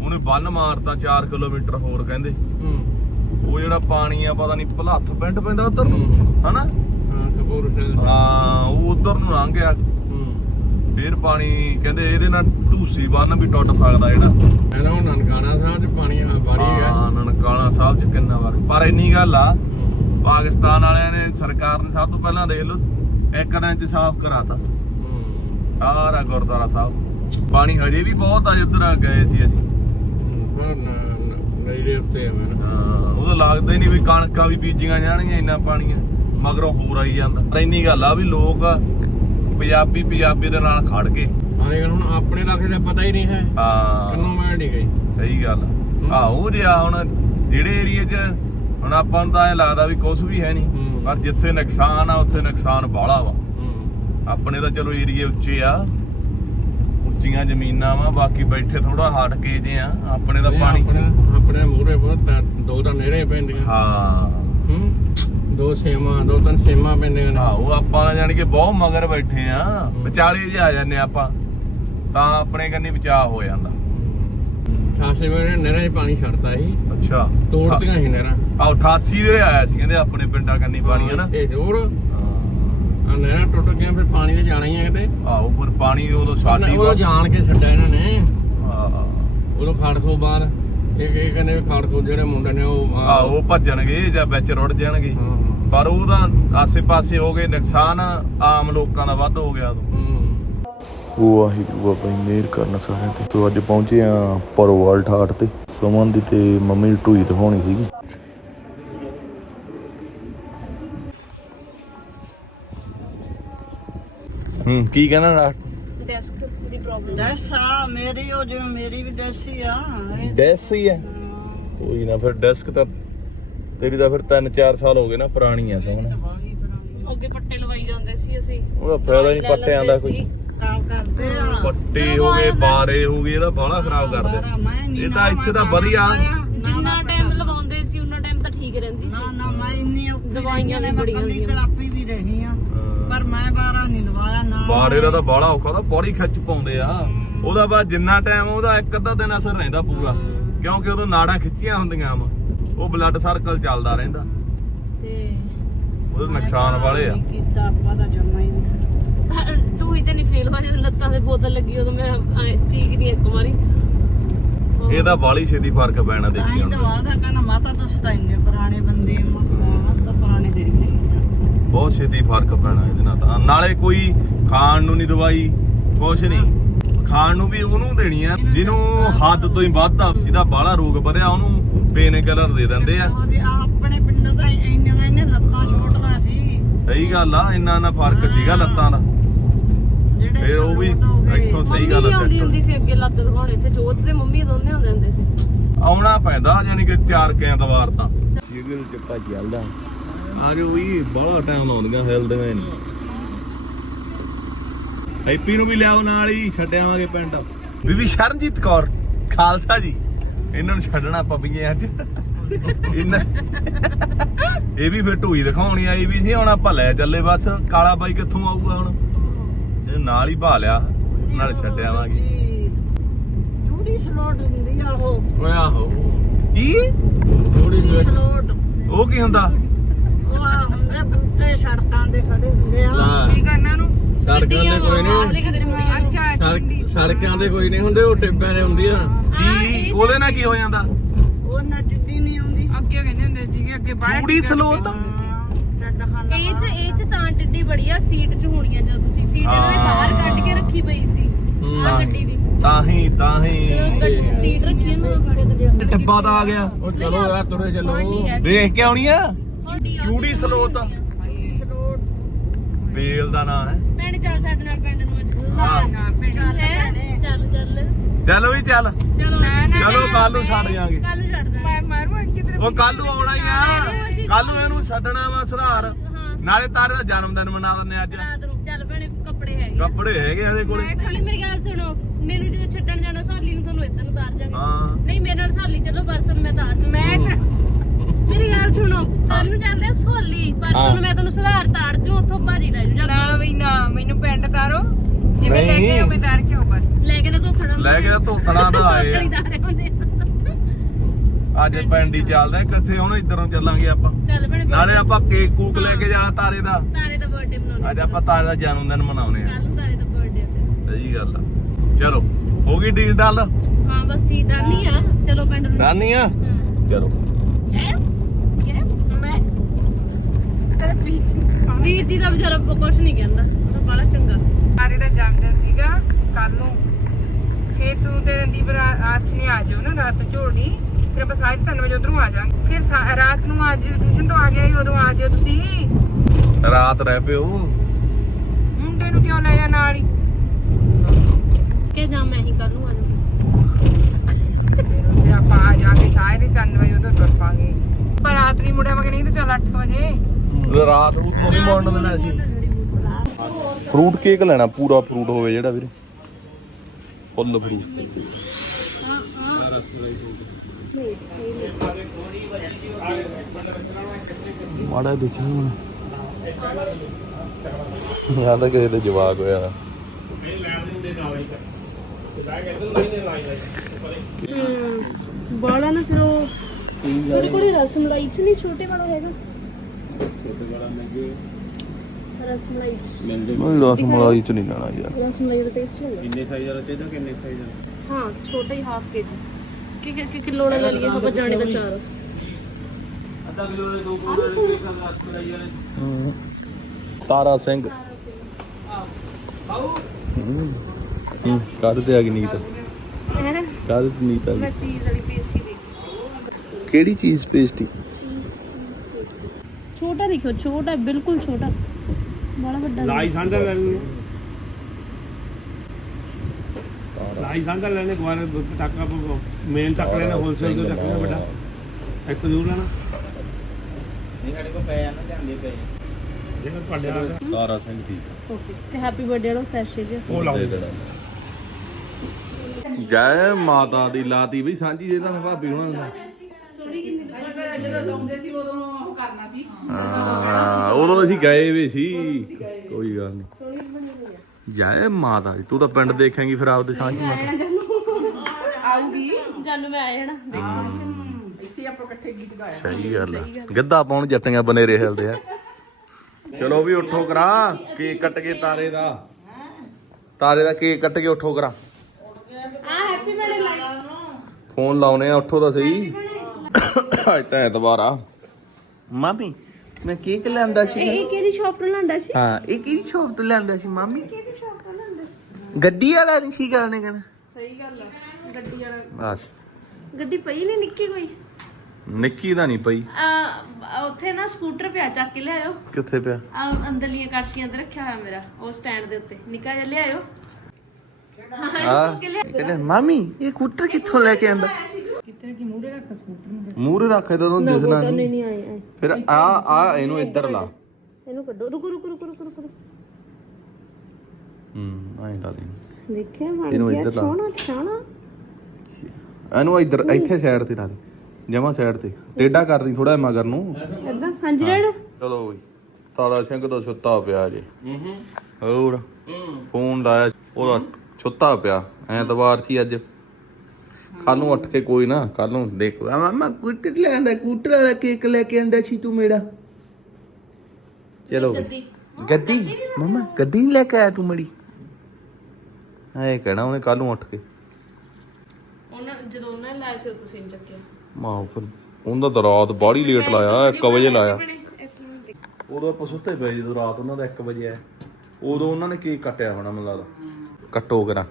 S1: ਉਹਨੇ ਬੰਨ ਮਾਰਤਾ 4 ਕਿਲੋਮੀਟਰ ਹੋਰ ਕਹਿੰਦੇ। ਉਹ ਜਿਹੜਾ ਪਾਣੀ ਆ ਪਤਾ ਨਹੀਂ ਭਲੱਥ ਪਿੰਡ ਪੈਂਦਾ ਉਧਰ ਨੂੰ ਹਨਾ?
S4: ਹਾਂ
S1: ਉਹ ਉਧਰ ਨੂੰ ਲੰਘ ਗਿਆ। ਫੇਰ ਪਾਣੀ ਕਹਿੰਦੇ ਇਹਦੇ ਨਾਲ ਢੂਸੀ ਬੰਨ ਵੀ ਟੁੱਟ ਸਕਦਾ ਜਿਹੜਾ।
S4: ਇਹਨਾਂ ਉਹ ਨਨਕਾਣਾ ਸਾਹਿਬ ਚ ਪਾਣੀ ਆ ਬਾਰੀ ਹੈ
S1: ਹਾਂ ਨਨਕਾਣਾ ਸਾਹਿਬ ਚ ਕਿੰਨਾ ਵਾਰ। ਪਰ ਇੰਨੀ ਗੱਲ ਆ ਪਾਕਿਸਤਾਨ ਵਾਲਿਆਂ ਨੇ ਸਰਕਾਰ ਨੇ ਸਭ ਤੋਂ ਪਹਿਲਾਂ ਦੇਖ ਲਓ ਇੱਕ ਦਿਨ ਚ ਸਾਫ਼ ਕਰਾਤਾ। ਸਾਰਾ ਗੁਰਦੁਆਰਾ ਸਾਹਿਬ ਪਾਣੀ ਹਜੇ ਵੀ ਬਹੁਤ ਆ ਜਿੱਧਰ ਆ ਗਏ ਸੀ ਅਸੀਂ।
S4: ਨੇੜੇ ਉੱਤੇ ਆ ਮੈਂ।
S1: ਹਾਂ ਉਹਦਾ ਲੱਗਦਾ ਹੀ ਨਹੀਂ ਵੀ ਕਣਕਾਂ ਵੀ ਬੀਜੀਆਂ ਜਾਣਗੀਆਂ ਇੰਨਾ ਪਾਣੀ ਮਗਰੋਂ ਹੋਰ ਆਈ ਜਾਂਦਾ। ਪਰ ਇੰਨੀ ਗੱਲ ਆ ਵੀ ਲੋਕ ਪੰਜਾਬੀ ਪੰਜਾਬੀ ਦੇ ਨਾਲ ਖੜ ਗਏ।
S4: ਗੱਲ ਹੁਣ ਆਪਣੇ ਇਲਾਕੇ ਦਾ ਪਤਾ ਹੀ ਨਹੀਂ ਹੈ।
S1: ਹਾਂ।
S4: ਕਿੰਨੋਂ ਮੈਂ ਨਹੀਂ ਗਈ।
S1: ਸਹੀ ਗੱਲ। ਆ ਆਹ ਉਹ ਜਿਹਾ ਹੁਣ ਜਿਹੜੇ ਏਰੀਏ 'ਚ ਹੁਣ ਆਪਾਂ ਨੂੰ ਤਾਂ ਐ ਲੱਗਦਾ ਵੀ ਕੁਝ ਵੀ ਹੈ ਨਹੀਂ।
S4: ਹੂੰ।
S1: ਪਰ ਜਿੱਥੇ ਨੁਕਸਾਨ ਆ ਉੱਥੇ ਨੁਕਸਾਨ ਬਾਹਲਾ ਵਾ।
S4: ਹੂੰ।
S1: ਆਪਣੇ ਤਾਂ ਚਲੋ ਏਰੀਏ ਉੱਚੇ ਆ। ਉੱਚੀਆਂ ਜ਼ਮੀਨਾਂ ਵਾ ਬਾਕੀ ਬੈਠੇ ਥੋੜਾ ਹਟ ਕੇ ਜੇ ਆ। ਆਪਣੇ ਤਾਂ ਪਾਣੀ
S4: ਆਪਣੇ ਆਪਣੇ ਮੂਹਰੇ ਬਹੁਤ ਦੋ ਤਾਂ ਨੇੜੇ ਪੈਂਦੀਆਂ।
S1: ਹਾਂ।
S4: ਹੂੰ। ਦੋ ਸੇਮਾ ਦੋ ਤਿੰਨ ਸੇਮਾ ਪੈਂਦੀਆਂ ਨੇ।
S1: ਹਾਂ ਉਹ ਆਪਾਂ ਨਾ ਜਾਣੀ ਕਿ ਬਹੁਤ ਮਗਰ ਬੈਠੇ ਆ। ਵਿਚਾਲੇ ਜੇ ਆ ਜਾਂਦੇ ਆਪਾਂ ਤਾਂ ਆਪਣੇ ਕੰਨੀ ਬਚਾਅ ਹੋ ਜਾਂਦਾ।
S4: ਖਾਸੇ ਵੇਲੇ ਨਹਿਰਾਂ 'ਚ ਪਾਣੀ ਛੱਡਦਾ ਸੀ।
S1: ਅੱਛਾ।
S4: ਤੋੜਤੀਆਂ ਸੀ ਨਹਿਰਾਂ।
S1: ਆ 88 ਵੇਲੇ ਆਇਆ ਸੀ ਕਹਿੰਦੇ ਆਪਣੇ ਪਿੰਡਾਂ ਕੰਨੀ ਪਾਣੀ ਹੈ ਨਾ
S4: ਇਹ ਜ਼ੋਰ।
S1: ਹਾਂ।
S4: ਆ ਨਹਿਰਾਂ ਟੁੱਟ ਗਈਆਂ ਫਿਰ ਪਾਣੀ ਤੇ ਜਾਣਾ ਹੀ ਆ ਕਿਤੇ।
S1: ਆਹੋ ਪਰ ਪਾਣੀ ਉਦੋਂ ਸਾਡੀ
S4: ਉਹ ਜਾਣ ਕੇ ਛੱਡਿਆ ਇਹਨਾਂ ਨੇ।
S1: ਹਾਂ।
S4: ਉਦੋਂ ਖਾੜਖੋ ਬਾਹਰ। ਇਹ ਕਹਿੰਦੇ ਖਾੜਖੋ ਜਿਹੜੇ ਮੁੰਡੇ ਨੇ ਉਹ ਆ-
S1: ਆਹੋ ਭੱਜਣਗੇ ਜਾਂ ਵਿੱਚ ਰੁੜ ਜਾਣਗੇ।
S4: ਹਾਂ,
S1: ਪਰ ਉਹਦਾ ਆਸੇ-ਪਾਸੇ ਹੋ ਗਏ ਨੁਕਸਾਨ ਆਮ ਲੋਕਾਂ ਦਾ ਵੱਧ ਹੋ ਗਿਆ ਉਦੋਂ।
S4: ਹੂੰ
S5: ਵਾਹਿਗੁਰੂ ਜੀ ਮਿਹਰ ਕਰਨ ਸਾਰਿਆਂ ਤੇ। ਸੋ ਅੱਜ ਪਹੁੰਚੇ ਆ ਪਰਵਾਲ ਠਾਠ ਤੇ। ਸੁਮਨ ਦੀ ਤੇ ਮੰਮੀ ਦੀ ਢੂਈ ਦਿਖਾਉਣੀ ਸੀਗੀ।
S1: ਹੂੰ ਕੀ ਕਹਿਣਾ ਡਾਕਟਰ
S2: ਡੈਸਕ ਦੀ ਪ੍ਰੋਬਲਮ
S3: ਡੈਸ ਆ ਮੇਰੀ ਉਹ ਜਿਵੇਂ ਮੇਰੀ ਵੀ ਡੈਸ ਹੀ ਆ
S1: ਡੈਸ ਹੀ ਹੈ? ਕੋਈ ਨਾ ਫਿਰ ਡੈਸਕ ਤਾਂ ਤੇਰੀ ਤਾਂ ਫਿਰ 3-4 ਸਾਲ ਹੋ ਗਏ ਨਾ ਪੁਰਾਣੀ ਆ ਸੋਹਣਾ।
S2: ਅੱਗੇ ਪੱਟੇ ਲਵਾਈ ਜਾਂਦੇ ਸੀ ਅਸੀਂ।
S1: ਉਹਦਾ ਫਾਇਦਾ ਨਹੀਂ ਪੱਟਿਆਂ ਦਾ ਕੋਈ।
S3: ਕੰਮ ਕਰਦੇ ਆ।
S1: ਪੱਟੇ ਹੋ ਗਏ ਬਾਰੇ ਹੋ ਗਏ ਇਹਦਾ ਬਾਹਲਾ ਖਰਾਬ ਕਰਦੇ। ਇਹ ਤਾਂ ਇੱਥੇ ਤਾਂ ਵਧੀਆ।
S2: ਜਿੰਨਾ ਟਾਈਮ ਲਵਾਉਂਦੇ ਸੀ ਉਹਨਾਂ ਟਾਈਮ ਤਾਂ ਠੀਕ ਰਹਿੰਦੀ ਸੀ।
S3: ਨਾ ਨਾ ਮੈਂ ਇੰਨੀ
S2: ਦਵਾਈਆਂ
S3: ਨੇ
S2: ਬੜੀਆਂ।
S3: ਕਲਾਪੀ ਵੀ ਰਹੀ ਆ। ਪਰ ਮੈਂ ਬਾਰਾਂ ਨਹੀਂ ਲਵਾਇਆ ਨਾ
S1: ਬਾਰੇ ਦਾ ਤਾਂ ਬਾਹਲਾ ਔਖਾ ਤਾਂ ਬੜੀ ਖਿੱਚ ਪਾਉਂਦੇ ਆ। ਉਹਦਾ ਬਾਅਦ ਜਿੰਨਾ ਟਾਈਮ ਉਹਦਾ ਇੱਕ ਅੱਧਾ ਦਿਨ ਅਸਰ ਰਹਿੰਦਾ ਪੂਰਾ। ਕਿਉਂਕਿ ਉਦੋਂ ਨਾੜਾਂ ਖਿੱਚੀਆਂ ਹੁੰਦੀਆਂ ਵਾ। ਉਹ ਬਲੱਡ ਸਰਕਲ ਚੱਲਦਾ ਰਹਿੰਦਾ।
S2: ਤੇ
S1: ਉਹਦੇ ਨੁਕਸਾਨ ਵਾਲੇ ਆ।
S3: ਨਹੀਂ ਕੀਤਾ ਆਪਾਂ ਤਾਂ ਜਮਾ ਹੀ ਨਹੀਂ। [laughs]
S2: ਟੂਈ ਤੇ ਨਹੀਂ ਫੀਲ ਹੋਇਆ ਜਦੋਂ ਲੱਤਾਂ ਤੇ ਬੋਤਲ ਲੱਗੀ ਉਦੋਂ ਮੈਂ ਐਂ ਚੀਕਦੀ ਇੱਕ ਵਾਰੀ।
S1: ਇਹਦਾ ਬਾਲੀ ਛੇਤੀ ਫ਼ਰਕ ਪੈਣਾ
S3: ਤਾਂ
S1: ਦੇਖੀ
S3: ਹੀ
S1: ਹੁਣ।
S3: ਤਾਂ ਵਾਦਾ ਕਹਿੰਦਾ ਮਾਤਾ ਤੁਸੀਂ ਤਾਂ ਇੰਨੇ ਪੁਰਾਣੇ ਬੰਦੇ ਹੋ। ਮਾਤਾ ਪੁਰਾਣੇ ਤੇਰੀ
S1: ਬਹੁਤ ਛੇਤੀ ਫ਼ਰਕ ਪੈਣਾ ਇਹਦੇ ਨਾਲ ਤਾਂ। ਨਾਲੇ ਕੋਈ ਖਾਣ ਨੂੰ ਨਹੀਂ ਦਵਾਈ ਕੁਛ ਨਹੀਂ। ਖਾਣ ਨੂੰ ਵੀ ਉਹਨੂੰ ਦੇਣੀ ਆ ਜਿਹਨੂੰ ਹੱਦ ਤੋਂ ਹੀ ਵੱਧ ਆ। ਜਿਹਦਾ ਬਾਹਲਾ ਰੋਗ ਵਧਿਆ ਉਹਨੂੰ ਪੇਨ ਕਿਲਰ ਦੇ ਦਿੰਦੇ ਆ।
S3: ਉਹਦੇ ਆਪਣੇ ਪਿੰਡ ਤਾਂ ਇੰਨੇ ਇੰਨੇ ਲੱਤਾਂ ਛੋਟੀਆਂ ਸੀ।
S1: ਸਹੀ ਗੱਲ ਆ ਇੰਨਾ ਨਾ ਫ਼ਰਕ ਸੀਗਾ ਲੱਤਾਂ ਦਾ।
S3: ਜਿਹੜੇ
S1: ਫਿਰ ਉਹ ਵੀ
S3: ਛੋਟੇ।
S1: ਇੱਥੋਂ ਸਹੀ ਗੱਲ ਆ
S2: ਆਉਂਦੀ ਹੁੰਦੀ ਸੀ ਅੱਗੇ ਲੱਤ ਦਿਖਾਉਣ ਇੱਥੇ ਜੋਤ ਤੇ ਮੰਮੀ ਦੋਨੇ ਹੁੰਦੇ ਹੁੰਦੇ ਸੀ।
S1: ਆਉਣਾ ਪੈਂਦਾ ਯਾਨੀ ਕਿ ਚਾਰ ਕੇ ਐਤਵਾਰ ਤਾਂ। ਜਿਗਲ ਚ ਭੱਜ ਜਾਂਦਾ ਆ ਜੋ ਵੀ ਬੜਾ ਟਾਈਮ ਲਾਉਂਦੀਆਂ ਹਿਲਦੀਆਂ ਹੀ ਨਹੀਂ ਹੈਪੀ ਨੂੰ ਵੀ ਲਿਆਓ ਨਾਲ ਹੀ ਛੱਡਿਆਵਾਂਗੇ ਪਿੰਡ। ਬੀਬੀ ਸ਼ਰਨਜੀਤ ਕੌਰ ਖਾਲਸਾ ਜੀ। ਇਹਨਾਂ ਨੂੰ ਛੱਡਣਾ ਪੱਪੀਏ ਅੱਜ। ਇਹਨਾਂ ਇਹ ਵੀ ਫਿਰ ਢੂਈ ਦਿਖਾਉਣੀ ਆਈ ਵੀ ਸੀ ਹੁਣ ਆਪਾਂ ਲੈ ਚੱਲੇ ਬਸ। ਕਾਲਾ ਬਾਈ ਕਿੱਥੋਂ ਆਊਗਾ ਹੁਣ? ਇਹ ਨਾਲ ਹੀ ਭਾ ਲਿਆ ਨਾਲ ਛੱਡਿਆਵਾਂਗੇ
S3: ਥੋੜੀ ਸਲੋਟ ਹੁੰਦੀ ਆ ਉਹ।
S4: ਓਏ ਆਹੋ।
S1: ਕੀ?
S4: ਥੋੜੀ
S3: ਸਲੋਟ
S1: ਉਹ ਕੀ ਹੁੰਦਾ?
S3: ਉਹ ਆ ਹੁੰਦੇ ਬੂਟੇ ਸੜਕਾਂ ਦੇ ਖੜੇ ਹੁੰਦੇ ਆ।
S4: ਲਾ।
S2: ਕਰਨਾ ਨੂੰ
S4: ਸੜਕਾਂ ਤੇ ਕੋਈ ਨਹੀਂ। ਸੜਕ ਤੇ ਕੋਈ ਨਹੀਂ ਹੁੰਦੇ ਉਹ ਟਿੱਬਿਆਂ ਦੇ ਹੁੰਦੀ ਆ
S1: ਕੀ? ਉਹਦੇ ਨਾਲ ਕੀ ਹੋ ਜਾਂਦਾ?
S3: ਉਹ ਨਾ ਟਿੱਡੀ ਨਹੀਂ ਆਉਂਦੀ।
S6: ਅੱਗੇ ਕਹਿੰਦੇ ਹੁੰਦੇ ਸੀਗੇ ਅੱਗੇ ਬਾਹਰ
S1: ਚੂੜੀ ਸਲੋਤ?
S3: ਟੱਡ ਖਾਨਾ
S2: ਇਹ ਚ ਇਹ ਚ ਤਾਂ ਟਿੱਡੀ ਬੜੀ ਆ ਸੀਟ ਚ ਹੋਣੀਆਂ ਜਦੋਂ ਤੁਸੀਂ ਸੀਟ ਇਹਨਾਂ ਨੇ ਬਾਹਰ ਕੱਢ ਕੇ ਰੱਖੀ ਪਈ ਸੀ ਆ ਗੱਡੀ ਦੀ।
S1: ਤਾਂ ਹੀ ਤਾਂ
S2: ਜਦੋਂ
S1: ਹੀ
S2: ਗੱਡੀ ਸੀਟ ਰੱਖੀ ਨਾ
S1: ਟਿੱਬਾ ਤਾਂ ਆ ਗਿਆ।
S4: ਉਹ ਚਲੋ ਯਾਰ ਤੁਰੇ ਚੱਲੋ।
S1: ਦੇਖ ਕੇ ਆਉਣੀ ਆ?
S2: ਤੁਹਾਡੀ
S1: ਚੂੜੀ ਸਲੋਤ। ਬੇਲ ਦਾ ਨਾਂ ਹੈ।
S2: ਭੈਣੇ ਚੱਲ ਸਾਡੇ ਨਾਲ ਪਿੰਡ ਨੂੰ ਅੱਜ।
S1: ਹਾਂ।
S2: ਚੱਲ ਚੱਲ। ਚੱਲ
S1: ਵੀ ਚੱਲ।
S2: ਚਲੋ
S1: ਚਲੋ ਕੱਲ ਨੂੰ ਛੱਡ ਜਾਾਂਗੇ।
S2: ਕੱਲ ਨੂੰ ਛੱਡ ਦਾਂਗੇ
S6: ਮੈਂ ਮਾਰੂ ਕਿਧਰ
S1: ਉਹ ਕੱਲ ਨੂੰ ਆਉਣਾ ਹੀ ਆ। ਕੱਲ ਨੂੰ ਇਹਨੂੰ ਛੱਡਣਾ ਵਾ ਸੁਧਾਰ। ਨਾਲੇ ਤਾਰੇ ਦਾ ਜਨਮ ਦਿਨ ਮਨਾ ਦਿੰਦੇ ਅੱਜ।
S2: ਰਾਤ ਨੂੰ। ਚੱਲ ਭੈਣੇ ਕੱਪੜੇ ਹੈਗੇ ਆ।
S1: ਕੱਪੜੇ ਹੈਗੇ ਇਹਦੇ ਕੋਲੇ।
S2: ਮੈਂ ਖਾਲੀ ਮੇਰੀ ਗੱਲ ਸੁਣੋ। ਮੈਨੂੰ ਜਦੋਂ ਛੱਡਣ ਜਾਣਾ ਸਹੌਲੀ ਨੂੰ ਤੁਹਾਨੂੰ ਇੱਧਰ ਨੂੰ ਤਾਰ ਜਾਗੇ।
S1: ਹਾਂ।
S2: ਨਹੀਂ ਮੇਰੇ ਨਾਲ ਸਹੌਲੀ ਚਲੋ ਪਰਸੋਂ ਮੈਂ ਤਾਰ ਦੂੰ ਮੈਂ ਮੇਰੀ ਗੱਲ ਸੁਣੋ ਕੱਲ ਨੂੰ ਚੱਲਦੇ ਆ ਸਹੌਲੀ ਪਰਸੋਂ ਨੂੰ ਮੈਂ ਤੁਹਾਨੂੰ ਸੁਧਾਰ ਤਾਰ ਜੂ ਉੱਥੋਂ ਭਾਜੀ ਲੈ ਜੂ
S6: ਨਾ ਵੀ ਨਾ ਮੈਨੂੰ ਪਿੰਡ ਤਾਰੋ। ਜਿਵੇਂ ਲੈ ਕੇ ਆਓ ਤਾਰ ਕੇ ਆਓ ਬਸ
S2: ਲੈ ਕੇ ਤਾਂ ਧੋਥੜਾਂ
S1: ਲੈ ਕੇ ਤਾਂ ਧੋਤਣਾ ਦਾ ਆਏ ਆ।
S2: ਖਰੀਦਾਰੇ ਹੁੰਦੇ ਆ।
S1: ਅੱਜ ਪੈਂਡੀ ਚੱਲਦੇ ਆ, ਕਿੱਥੇ ਹੁਣ ਇਧਰੋਂ ਚੱਲਾਂਗੇ ਆਪਾਂ।
S2: ਚੱਲ ਭੈਣੇ
S1: ਨਾਲੇ ਆਪਾਂ ਕੇਕ ਕੂਕ ਲੈ ਕੇ ਜਾਣਾ ਤਾਰੇ ਦਾ।
S2: ਤਾਰੇ ਦਾ ਬਰਥਡੇ ਮਨਾਉਣਾ
S1: ਅੱਜ ਆਪਾਂ ਤਾਰੇ ਦਾ ਜਨਮ ਦਿਨ ਮਨਾਉਣੇ ਆ।
S2: ਕੱਲ ਨੂੰ ਤਾਰੇ ਦਾ ਬਰਥਡੇ ਤੇ
S1: ਸਹੀ ਗੱਲ ਆ। ਚਲੋ ਹੋ ਗਈ ਡੀਲ ਡਲ
S2: ਹਾਂ ਬਸ ਠੀਕ ਆ ਨਹੀਂ ਆ। ਚਲੋ ਪਿੰਡ ਨੂੰ।
S1: ਨਾਨੀ ਆ? ਚਲੋ।
S2: ਯੈਸ ਯੈਸ
S6: ਮੈਂ।
S2: ਵੀਰ ਜੀ ਦਾ ਵਿਚਾਰਾ ਕੁਝ ਨਹੀਂ ਕਹਿੰਦਾ। ਉਹ ਤਾਂ ਬੜਾ ਚੰਗਾ।
S6: ਆਰੇ ਦਾ ਜਨਮਦਿਨ ਸੀਗਾ। ਕੱਲ ਨੂੰ ਫੇਰ ਰਾ- ਰਾਤ ਨੂੰ ਆ ਜਾਓ ਨਾ ਰਾਤ ਨੂੰ ਝੋੜੀ ਫਿਰ ਆਪਾਂ ਸਾਢੇ ਤਿੰਨ ਵਜੇ ਉਧਰੋਂ ਆ ਜਾਾਂਗੇ ਫਿਰ ਰਾਤ ਨੂੰ ਅੱਜ ਟਿਊਸ਼ਨ ਤੋਂ ਆ ਗਿਆ ਸੀ ਉਦੋਂ ਆ ਜਾਓ ਤੁਸੀਂ।
S1: ਰਾਤ ਰਹਿ ਪਿਓ।
S6: ਮੁੰਡੇ ਨੂੰ ਕਿਉਂ ਲੈ ਜਾ ਨਾਲ ਹੀ?
S2: ਕਿ ਜਾਂ ਮੈਂ ਹੀ ਕੱਲ ਨੂੰ ਆ ਜਾਊਂ
S6: ਫਿਰ ਆਪਾਂ ਆ ਜਾਾਂਗੇ ਸਾਰੇ 3 ਵਜੇ ਉਦੋਂ ਤੁਰ ਪਾਂਗੇ। ਪਰ ਰਾਤ ਨੂੰ ਹੀ ਮੁੜਿਆ ਮਗੇ ਨਹੀਂ ਤਾਂ ਚੱਲ 8 ਵਜੇ।
S1: ਰਾਤ ਰੂਤ ਨੂੰ ਨਹੀਂ ਮੋੜਨ ਦੇਣਾ ਸੀ ਫਰੂਟ ਕੇਕ ਲੈਣਾ ਪੂਰਾ ਫਰੂਟ ਹੋਵੇ ਜਿਹੜਾ ਵੀਰੇ। Full fruit. ਮਾੜਾ ਦੇਖੀ ਹੁਣ। ਯਾਦ ਆ ਕਿਸੇ ਦੇ ਜਵਾਕ ਹੋਇਆ।
S2: ਬਾਲਾ ਨਾ ਫਿਰ ਉਹ ਥੋੜੀ ਕੋਲੀ ਰਸ ਮਲਾਈ ਚ ਨਹੀਂ ਛੋਟੇ ਵਾਲਾ ਹੈਗਾ। ਰਸ ਮਲਾਈ ਚ।
S1: ਨਹੀਂ ਰਸ ਮਲਾਈ ਚ ਨਹੀਂ ਲੈਣਾ ਯਾਰ।
S2: ਰਸ ਮਲਾਈ ਦਾ ਟੇਸਟ ਹੁੰਦਾ ਕਿੰਨੇ ਸਾਈਜ਼ ਵਾਲਾ ਚਾਹੀਦਾ ਕਿੰਨੇ ਸਾਈਜ਼ ਹਾਂ ਛੋਟਾ ਹੀ ਹਾਫ ਕੇਜੀ ਕਿ ਕਿ ਕਿ ਕਿਲੋ ਵਾਲਾ ਲੈ ਲਈਏ ਆਪਾਂ ਜਾਣੇ ਦਾ ਚਾਰ।
S1: ਤਾਰਾ ਸਿੰਘ। ਹੂੰ ਕਾਹਦੇ ਤੇ ਆ ਗਈ ਨੀਤ? ਕਾਹਦੇ ਤੇ ਨੀਤ ਆ
S2: ਮੈਂ
S1: ਗਈ
S2: ਚੀਜ਼ ਵਾਲੀ ਪੇਸਟਰੀ ਦੇਖੀ
S1: ਕਿਹੜੀ ਚੀਜ਼ ਪੇਸਟੀ?
S2: ਚੀਜ਼ ਚੀਜ਼ ਪੇਸਟਰੀ ਛੋਟਾ ਲਿਖੋ ਛੋਟਾ ਬਿਲਕੁਲ ਛੋਟਾ। ਬੜਾ ਵੱਡਾ ਨਹੀਂ।
S7: ਲਾਇਸੈਂਸ ਲੈਣੇ ਦੁਆਰਾ ਟਾਕਾ ਮੇਨ ਚੱਕ ਲੈਣਾ ਹੋਲਸੇਲ ਤੋਂ ਚੱਕ ਲੈਣਾ ਵੱਡਾ। ਇੱਕ ਤੋਂ ਜ਼ਰੂਰ ਲੈਣਾ। ਨਹੀਂ ਸਾਡੇ ਕੋਲ ਪਏ ਆ ਨਾ ਜਾਂਦੇ ਪਏ ਜਿਹੜਾ ਤੁਹਾਡੇ ਆ
S1: ਤਾਰਾ ਸਿੰਘ ਠੀਕ
S2: ਓਕੇ ਤੇ ਹੈਪੀ ਬਰਥਡੇ ਵਾਲਾ ਸੈਸ਼ੇ ਜੀ।
S7: ਉਹ ਲਾਓ।
S1: ਜੈ ਮਾਤਾ ਦੀ ਲਾਤੀ ਵੀ ਸਾਂਝੀ ਜੇ ਤਾਂ ਭਾਬੀ ਹੁਣਾਂ ਨੂੰ। ਹਾਂ ਉਦੋਂ ਅਸੀਂ ਗਏ ਵੀ ਸੀ। ਕੋਈ ਗੱਲ ਨਹੀਂ ਜੈ ਮਾਤਾ ਦੀ ਤੂੰ ਤਾਂ ਪਿੰਡ ਦੇਖੇਂਗੀ ਫਿਰ ਆਪਦੇ ਸਾਂਝੀ ਮਾਤਾ।
S2: ਜਾਨੂ। ਮੈਂ ਆਇਆ ਨਾ
S1: ਸਹੀ ਗੱਲ ਆ। ਗਿੱਧਾ ਪਾਉਣ ਜੱਟੀਆਂ ਬਨੇਰੇ ਹਿਲਦੇ ਆ। ਚਲੋ ਵੀ ਉੱਠੋ ਕਰਾ ਕੇਕ ਕੱਟ ਕੇ ਤਾਰੇ ਦਾ। ਤਾਰੇ ਦਾ ਕੇਕ ਕੱਟ ਕੇ ਉੱਠੋ ਕਰਾ।
S2: ਆ ਹੈਪੀ ਬਰਥਡੇ ਲਾਈਕ
S1: ਫੋਨ ਲਾਉਨੇ ਆ ਉੱਠੋ ਤਾਂ ਸਹੀ। ਅੱਜ ਤਾਂ ਐਤਵਾਰ ਆ। ਮਾਮੀ ਮੈਂ ਕੇਕ ਲੈਂਦਾ ਸੀ।
S2: ਇਹ ਕਿਹੜੀ ਸ਼ਾਪ ਤੋਂ ਲਾਂਦਾ ਸੀ?
S1: ਹਾਂ ਇਹ ਕਿਹੜੀ ਸ਼ੌਪ ਤੋਂ ਲੈਂਦਾ ਸੀ ਮਾਮੀ? ਗੱਡੀ ਵਾਲਾ ਨਹੀਂ ਸੀ ਗੱਲ ਨੇ ਕਹਿਣਾ।
S2: ਸਹੀ ਗੱਲ ਆ ਗੱਡੀ ਵਾਲਾ।
S1: ਬਸ।
S2: ਗੱਡੀ ਪਈ ਨਹੀਂ ਨਿੱਕੀ ਕੋਈ?
S1: ਨਿੱਕੀ ਦਾ ਨਹੀਂ ਪਈ।
S2: ਆ ਉੱਥੇ ਨਾ ਸਕੂਟਰ ਪਿਆ ਚੱਕ ਕੇ ਲਿਆਇਓ।
S1: ਕਿੱਥੇ ਪਿਆ?
S2: ਆ ਅੰਦਰਲੀਆਂ ਕਾਸ਼ੀਆਂ ਤੇ ਰੱਖਿਆ ਹੋਇਆ ਮੇਰਾ ਉਹ ਸਟੈਂਡ ਦੇ ਉੱਤੇ। ਨਿੱਕਾ ਜਿਹਾ ਲਿਆਇਓ।
S1: ਆ ਕਹਿੰਦੇ ਮਾਮੀ ਇਹ ਕੂਟਰ ਕਿੱਥੋਂ ਲੈ ਕੇ ਆਂਦਾ?
S6: ਕਿਤੇ ਕੀ ਮੂਰੇ ਰੱਖ ਸਕੂਟਰ ਨੂੰ
S1: ਮੂਹਰੇ ਰੱਖ ਦੇ ਤਾਂ ਦਿਸਣਾ ਨਹੀਂ
S2: ਆਏ।
S1: ਫਿਰ ਆ ਆ ਇਹਨੂੰ ਇੱਧਰ ਲਾ।
S2: ਇਹਨੂੰ ਕੱਢੋ। ਰੁਕੋ ਰੁਕੋ ਰੁਕੋ ਰੁਕੋ ਰੁਕੋ।
S1: ਹੂੰ ਐਂ ਲਾ ਦੇ
S2: ਦੇਖਿਆ ਬਣ
S1: ਇਹਨੂੰ
S2: ਗਿਆ
S1: ਇੱਧਰ ਲਾ।
S2: ਸੋਹਣਾ ਸੋਹਣਾ
S1: ਇਹਨੂੰ ਇੱਧਰ ਇੱਥੇ ਸਾਈਡ ਤੇ ਲਾ ਦੇ ਜਮਾ ਸਾਈਡ ਤੇ। ਟੇਡਾ ਕਰ ਦੀ ਥੋੜਾ ਮਗਰ ਨੂੰ।
S2: ਏਦਾਂ ਹਾਂਜੀ ਡੈਡ?
S1: ਚਲੋ ਬਈ। ਤਾਰਾ ਸਿੰਘ ਦਾ ਸੁੱਤਾ ਪਿਆ ਜੇ। ਹੋਰ? ਫੋਨ ਲਾਇਆ ਉਹਦਾ ਸੁੱਤਾ ਪਿਆ ਐਤਵਾਰ ਸੀ ਅੱਜ। ਕੱਲ ਨੂੰ ਉੱਠ ਕੇ ਕੋਈ ਨਾ ਕੱਲ ਨੂੰ ਦੇਖੋ। ਆ ਮਾਮਾ ਕੁੱਟਰ ਲੈ ਆਂਦਾ ਕੁੱਟਰ ਵਾਲਾ ਕੇਕ ਲੈ ਕੇ ਆਂਦਾ ਸੀ ਤੂੰ ਮੇਰਾ। ਚਲੋ ਬਈ। ਗੱਦੀ। ਮਮਾ ਗੱਦੀ ਨੀ ਲੈ ਕੇ ਆਇਆ ਤੂੰ ਮੜੀ ਐ ਕਹਿਣਾ ਉਹਨੇ ਕੱਲ ਨੂੰ ਉੱਠ ਕੇ।
S2: ਉਹਨਾਂ ਜਦੋਂ ਉਹਨਾਂ ਨੇ ਲਾਇਆ ਸੀ ਉਦੋਂ ਤੁਸੀਂ ਨੀ ਚੱਕਿਆ।
S1: ਮਾਂ ਫਿਰ ਉਹਨਾਂ ਦਾ ਰਾਤ ਬਾੜੀ ਲੇਟ ਲਾਇਆ 1 ਵਜੇ ਲਾਇਆ ਉਦੋਂ ਆਪਾਂ ਸੁੱਤੇ ਪਏ ਜਦੋਂ ਰਾਤ ਉਹਨਾਂ ਦਾ 1 ਵਜੇ ਆਇਆ। ਉਦੋਂ ਉਹਨਾਂ ਨੇ ਕੇਕ ਕੱਟਿਆ ਹੋਣਾ ਮੈਨੂੰ ਲੱਗਦਾ। ਕੱਟੋ ਕਰਾਂ।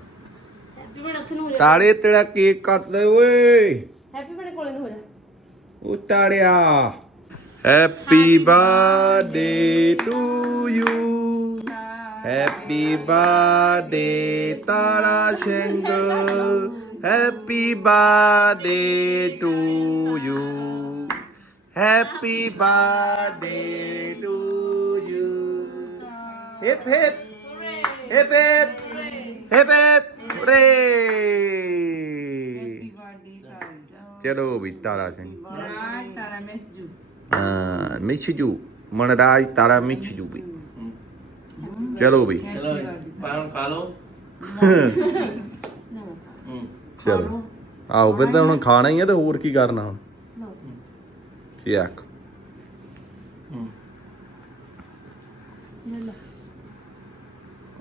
S1: ਤਾੜੇ ਤੇਰਾ ਕੇਕ ਕੱਟ ਦੇ ਓਏ।
S2: ਹੈਪੀ ਬਰਥਡੇ ਕੋਲੇ ਨੂੰ ਹੋ ਜਾ।
S1: ਉਹ ਤਾੜਿਆ। Happy birthday to you happy birthday Tara Singh happy birthday to you happy birthday to you hip hip hip hip hip hip ray ਚਲੋ ਵੀ ਤਾਰਾ ਸਿੰਘ
S6: ਰਾਜ ਤਾਰਾ ਮਿਸ ਜੂ
S1: ਹਾਂ ਮਿਚਜੂ ਮਨਰਾਜ ਤਾਰਾ ਮਿਚਜੂ ਵੀ ਚਲੋ ਵੀ
S4: ਚਲੋ ਪਾਣ ਖਾ ਲਓ। ਹੂੰ
S1: ਚਲੋ। ਆਓ ਫਿਰ ਤਾਂ ਹੁਣ ਖਾਣਾ ਹੀ ਆ ਤੇ ਹੋਰ ਕੀ ਕਰਨਾ ਹੁਣ? ਯਾਕ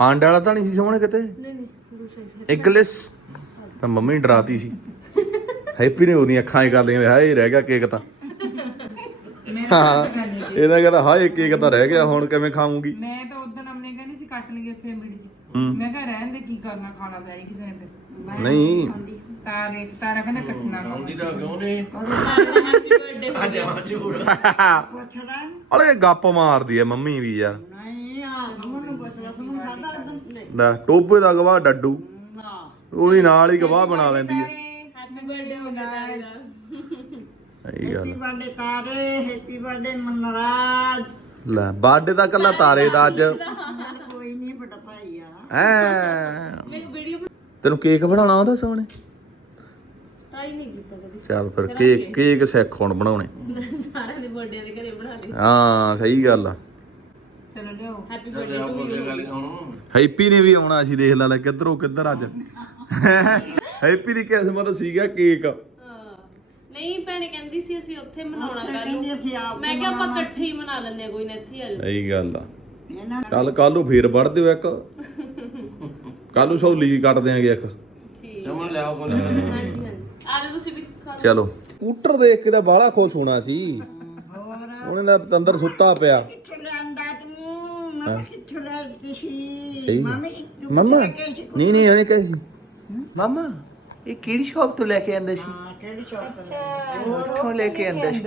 S1: ਆਂਡੇ ਵਾਲਾ ਤਾਂ ਨਹੀਂ ਸੀ ਸੋਹਣੇ ਕਿਤੇ?
S2: ਨਹੀਂ ਨਹੀਂ ਦੂਸਰਾ
S1: ਐਗਲੈਸ ਤਾਂ ਮੰਮੀ ਡਰਾਤੀ ਸੀ। ਹੈਪੀ ਨੇ ਉਹਦੀਆਂ ਅੱਖਾਂ ਹੀ ਕਰ ਲਈਆਂ ਹਾਏ ਰਹਿ ਗਿਆ ਕੇਕ ਤਾਂ। ਹਾਂ ਇਹਦਾ ਕਹਿੰਦਾ ਹਾਏ ਕੇਕ ਤਾਂ ਰਹਿ ਗਿਆ ਹੁਣ ਕਿਵੇਂ ਖਾਵਾਂਗੀ
S6: ਮੈਂ ਤਾਂ ਉਦੋਂ ਆਪਣੇ ਕਹਿੰਦੀ ਸੀ ਕੱਟ ਲਈਏ ਉੱਥੇ ਮਿੰਟ ਚ।
S1: ਹੂੰ।
S6: ਮੈਂ ਕਿਹਾ ਰਹਿਣ ਦੇ ਕੀ ਕਰਨਾ ਖਾਣਾ ਪੈ ਰਿਹਾ ਕਿਸੇ ਨੇ ਫਿਰ।
S1: ਨਹੀਂ।
S6: ਤਾਰੇ ਤਾਰਾ ਕਹਿੰਦਾ ਕੱਟਣਾ।
S4: ਆਉਂਦੀ ਤਾਂ ਕਿਉਂ ਨਹੀਂ?
S2: ਹੈਪੀ ਬਰਥਡੇ
S4: ਅੱਜ ਆ ਝੂੜ
S3: ਪੁੱਛਣਾ
S1: ਅਲੇ ਗੱਪ ਮਾਰਦੀ ਐ ਮੰਮੀ ਵੀ ਯਾਰ।
S3: ਨਹੀਂ ਆ ਸੁਮਨ ਨੂੰ ਪੁੱਛਣਾ ਸੁਮਨ ਖਾਦਾ ਉਦੋਂ
S1: ਲੈ ਟੋਬੇ ਦਾ ਗਵਾਹ ਡੱਡੂ।
S3: ਨਾ।
S1: ਉਹਦੀ ਨਾਲ ਹੀ ਗਵਾਹ ਬਣਾ ਲੈਂਦੀ ਐ।
S2: ਹੈਪੀ ਬਰਥਡੇ ਹੋ
S1: ਸਹੀ ਗੱਲ
S3: ਹੈਪੀ ਬਰਥਡੇ ਤਾਰੇ ਹੈਪੀ ਬਰਥਡੇ ਮਨਰਾਜ
S1: ਲੈ ਬਰਥਡੇ ਦਾ ਕੱਲਾ ਤਾਰੇ ਦਾ ਅੱਜ।
S2: ਵੀਡੀਓ
S1: ਤੈਨੂੰ ਕੇਕ ਬਣਾਉਣਾ ਆਉਂਦਾ ਸੋਹਣੇ
S2: ਟਰਾਈ ਨਹੀਂ ਕੀਤਾ ਕਦੀ।
S1: ਚੱਲ ਫਿਰ ਕੇਕ ਕੇਕ ਸਿੱਖ ਹੁਣ ਬਣਾਉਣੇ।
S2: ਸਾਰਿਆਂ ਦੇ ਬਰਥਡੇ ਦੇ ਘਰੇ ਬਣਾ ਲਈ
S1: ਹਾਂ ਸਹੀ ਗੱਲ ਆ।
S6: ਚਲੋ ਲਿਓ
S2: ਹੈਪੀ ਬਰਥਡੇ
S1: ਨੇ ਵੀ ਆਉਣਾ ਸੀ ਦੇਖ ਲੈ ਲੈ ਕਿੱਧਰੋਂ ਕਿੱਧਰ ਅੱਜ। ਹੈਪੀ ਦੀ ਕਿਸਮਤ ਸੀਗਾ ਕੇਕ
S2: ਨਹੀਂ ਭੈਣੇ ਕਹਿੰਦੀ ਸੀ ਅਸੀਂ ਉੱਥੇ ਮਨਾਉਣਾ ਕੱਲ
S3: ਕਹਿੰਦੇ ਅਸੀਂ ਆਪ
S2: ਮੈਂ ਕਿਹਾ ਆਪਾਂ ਇਕੱਠੇ ਹੀ ਮਨਾ ਲੈਂਦੇ ਆ ਕੋਈ ਨਾ ਇੱਥੇ ਹੀ ਆ ਜਾਓ।
S1: ਸਹੀ ਗੱਲ ਆ।
S3: ਇਹਨਾਂ
S1: ਚੱਲ ਕੱਲ ਨੂੰ ਫੇਰ ਵੜ ਦਿਓ ਇੱਕ। ਕੱਲ ਨੂੰ ਸੌਲੀ ਕੱਟ ਦਿਆਂਗੇ ਇੱਕ।
S2: ਠੀਕ।
S4: ਸਮਝ ਲਿਆਓ ਬੋਲੇ ਗੱਲ
S2: ਹਾਂਜੀ ਹਾਂਜੀ। ਆ ਜਾਓ ਤੁਸੀਂ ਵੀ ਖਾ ਲਓ।
S1: ਚਲੋ। ਸਕੂਟਰ ਦੇਖ ਕੇ ਤਾਂ ਬਾਹਲਾ ਖੁਸ਼ ਹੋਣਾ ਸੀ। ਉਹਨੇ ਦਾ ਤੰਦਰ ਸੁੱਤਾ ਪਿਆ।
S3: ਕਿੱਥੋਂ ਲਿਆਂਦਾ ਤੂੰ? ਮੈਂ ਕਿੱਥੋਂ ਲੈ ਕੇ ਸੀ?
S1: ਸਹੀ
S3: ਮੰਮੀ ਤੂੰ
S1: ਮਮਾ।
S3: ਕਿੱਥੋਂ ਲੈ ਕੇ ਆਈ ਸੀ?
S1: ਨਹੀਂ ਨਹੀਂ ਉਹਨੇ ਕਹੀ ਸੀ। ਮਮਾ ਇਹ ਕਿਹੜੀ ਸ਼ਾਪ ਤੋਂ ਲੈ ਕੇ ਆਂਦੇ ਸੀ?
S3: ਹਾਂ ਕਿਹੜੀ ਸ਼ੌਪ
S1: ਉੱਥੋਂ ਲੈ ਕੇ ਆਂਦਾ ਸੀ?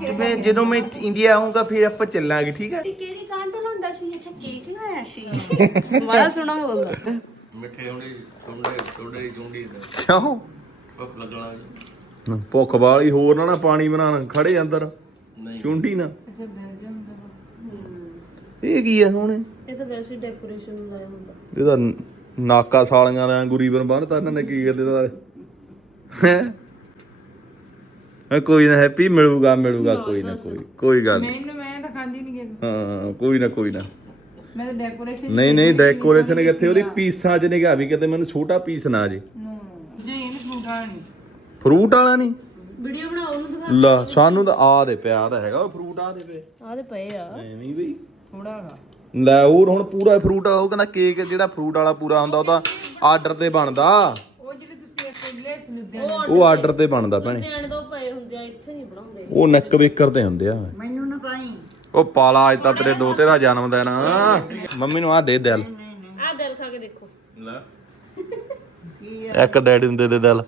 S1: ਤੇ ਮੈਂ ਜਦੋਂ ਮੈਂ ਇੰਡੀਆ ਆਉਂਗਾ ਫਿਰ ਆਪਾਂ ਚੱਲਾਂਗੇ ਠੀਕ ਹੈ?
S2: ਕਿਹੜੀ ਕਾਂਟੋ ਹੁੰਦਾ ਸੀ? ਅੱਛਾ ਕੇਕ ਨਾ ਆਇਆ ਸੀ। ਬੜਾ ਸੋਹਣਾ ਬੋਲਦਾ
S4: ਮਿੱਠੇ ਹੁੰਦੇ ਸੁੰਡੇ ਛੋਡੇ ਚੁੰਡੀ ਦਾ।
S1: ਕਿਉਂ?
S4: ਭੁੱਖ ਲੱਗਣਾ ਜੀ।
S1: ਭੁੱਖ ਵਾਲੀ ਹੋਰ ਨਾ ਨਾ ਪਾਣੀ ਬਣਾਣ ਖੜੇ ਅੰਦਰ।
S4: ਨਹੀਂ।
S1: ਚੁੰਡੀ ਨਾ।
S6: ਅੱਛਾ ਦਿਲ ਜਿਹਾ ਹੁੰਦਾ ਵਾ।
S1: ਇਹ ਕੀ ਆ ਸੋਹਣੇ
S2: ਇਹ ਤਾਂ ਵੈਸੇ ਡੈਕੋਰੇਸ਼ਨ ਨੂੰ ਲਾਇਆ ਹੁੰਦਾ।
S1: ਇਹਦਾ ਨਾਕਾ ਸਾਲੀਆਂ ਦਾ ਗੁਰੀਬਨ ਬੰਨਤਾ ਇਹਨਾਂ ਨੇ ਕੀ ਕਰਦੇ ਦਾ ਹੈ? ਕੋਈ ਨਾ ਹੈਪੀ ਮਿਲੂਗਾ ਮਿਲੂਗਾ ਕੋਈ ਨਾ ਕੋਈ ਕੋਈ ਗੱਲ ਨਹੀਂ
S6: ਮੈਨੂੰ ਮੈਂ ਤਾਂ ਖਾਂਦੀ ਨਹੀਂ
S1: ਹਾਂ ਕੋਈ ਨਾ ਕੋਈ ਨਾ।
S6: ਮੈਂ ਤਾਂ ਡੈਕੋਰੇਸ਼ਨ
S1: ਨਹੀਂ ਨਹੀਂ ਡੈਕੋਰੇਸ਼ਨ ਕਿੱਥੇ ਉਹਦੀ ਪੀਸਾਂ 'ਚ ਨਿਗਾ ਵੀ ਕਿਤੇ ਮੈਨੂੰ ਛੋਟਾ ਪੀਸ ਨਾ ਜੇ।
S6: ਜੇ ਇਹਨੂੰ ਫਰੂਟ ਵਾਲਾ ਨਹੀਂ।
S1: ਫਰੂਟ ਵਾਲਾ ਨਹੀਂ?
S2: ਵੀਡੀਓ ਬਣਾਓ ਉਹਨੂੰ ਦਿਖਾ
S1: ਲਾ ਸਾਨੂੰ ਤਾਂ ਆ ਦੇ ਪਿਆ ਤਾਂ ਹੈਗਾ ਉਹ ਫਰੂਟ ਆ ਦੇ ਪਏ।
S2: ਆਹ ਤੇ ਪਏ ਆ।
S1: ਐਵੇਂ ਹੀ ਬਈ।
S6: ਥੋੜਾ ਹੈਗਾ
S1: ਲੈ ਹੋਰ ਹੁਣ ਪੂਰਾ ਫਰੂਟ ਵਾਲਾ ਉਹ ਕਹਿੰਦਾ ਕੇਕ ਜਿਹੜਾ ਫਰੂਟ ਵਾਲਾ ਪੂਰਾ ਹੁੰਦਾ ਉਹ ਤਾਂ ਆਰਡਰ ਤੇ ਬਣਦਾ।
S6: ਉਹ ਜਿਹੜੇ ਤੁਸੀਂ ਇੱਕ ਲੈ ਲੁਧਿਆਣਾ
S1: ਉਹ ਆਰਡਰ ਤੇ ਬਣਦਾ ਭੈਣੇ।
S2: ਦੇਣ ਦੋ ਪਏ ਹੁੰਦੇ ਆ ਇੱਥੇ ਨਹੀਂ ਬਣਾਉਂਦੇ।
S1: ਉਹ ਨੈਕ ਵੇਕਰ ਤੇ ਹੁੰਦੇ ਆ।
S3: ਮੈਨੂੰ ਨਾ ਪਾਈ।
S1: ਉਹ ਪਾਲਾ ਅੱਜ ਤਾਂ ਤੇਰੇ ਦੋਤੇ ਦਾ ਜਨਮ ਦਿਨ। ਆ ਮੰਮੀ ਨੂੰ ਆ ਦੇ ਦਿਲ।
S2: ਆਹ ਦਿਲ ਖਾ ਕੇ ਦੇਖੋ।
S4: ਲੈ।
S1: ਇੱਕ ਡੈਡੀ ਨੂੰ ਦੇ ਦੇ ਦਿਲ।